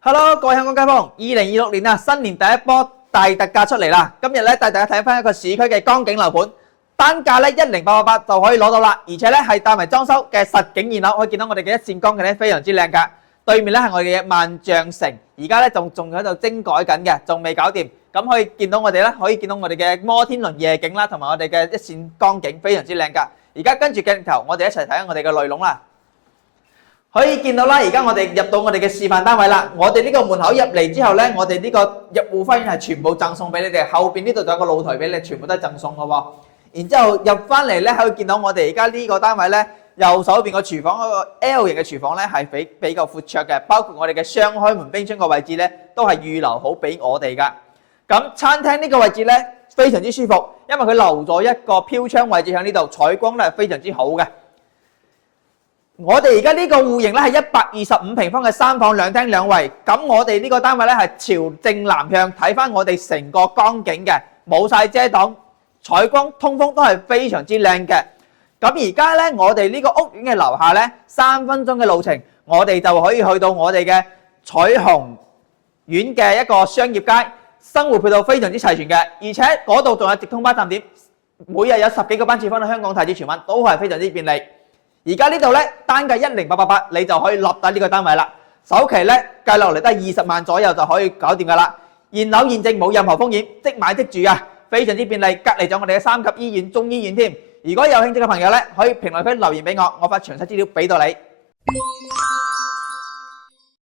Hello， 各位香港街坊，2026年啊，新年第一波大特價出嚟啦！今日咧帶大家睇翻一個市區嘅江景樓盤，單價咧10888就可以攞到啦，而且咧係帶埋裝修嘅實景現樓，可以見到我哋嘅一線江景咧非常之靚㗎。對面咧係我哋嘅萬象城，而家咧仲喺度精改緊嘅，仲未搞掂。咁可以見到我哋咧，可以見到我哋嘅摩天輪夜景啦，同埋我哋嘅一線江景非常之靚㗎。而家跟住鏡頭，我哋一齊睇下我哋嘅內籠啦。可以見到啦，而家我哋入到我哋嘅示範單位啦。我哋呢個門口入嚟之後呢，我哋呢個入戶花園係全部贈送俾你哋。後邊呢度仲有個露台俾你，全部都係贈送嘅喎。然之後入翻嚟呢，可以見到我哋而家呢個單位呢，右手邊個廚房嗰個 L 型嘅廚房呢係比較闊綽嘅，包括我哋嘅雙開門冰箱個位置呢，都係預留好俾我哋㗎。咁餐廳呢個位置呢，非常之舒服，因為佢留咗一個飄窗位置喺呢度，採光呢係非常之好嘅。我哋而家呢個戶型咧係125平方嘅3房2廳2衛，咁我哋呢個單位咧係朝正南向，睇翻我哋成個江景嘅，冇晒遮擋，採光通風都係非常之靚嘅。咁而家咧我哋呢個屋苑嘅樓下咧3分鐘嘅路程，我哋就可以去到我哋嘅彩虹苑嘅一個商業街，生活配套非常之齊全嘅，而且嗰度仲有直通巴站點，每日有10幾個班次翻到香港太子荃灣，都係非常之便利。而家呢度咧單價10888，你就可以落底呢個單位啦。首期咧計落嚟都係20萬左右就可以搞掂噶啦。現樓現證冇任何風險，即買即住啊，非常之便利。隔離咗我哋嘅3級醫院、中醫院添。如果有興趣嘅朋友咧，可以評論區留言俾我，我發詳細資料俾到你。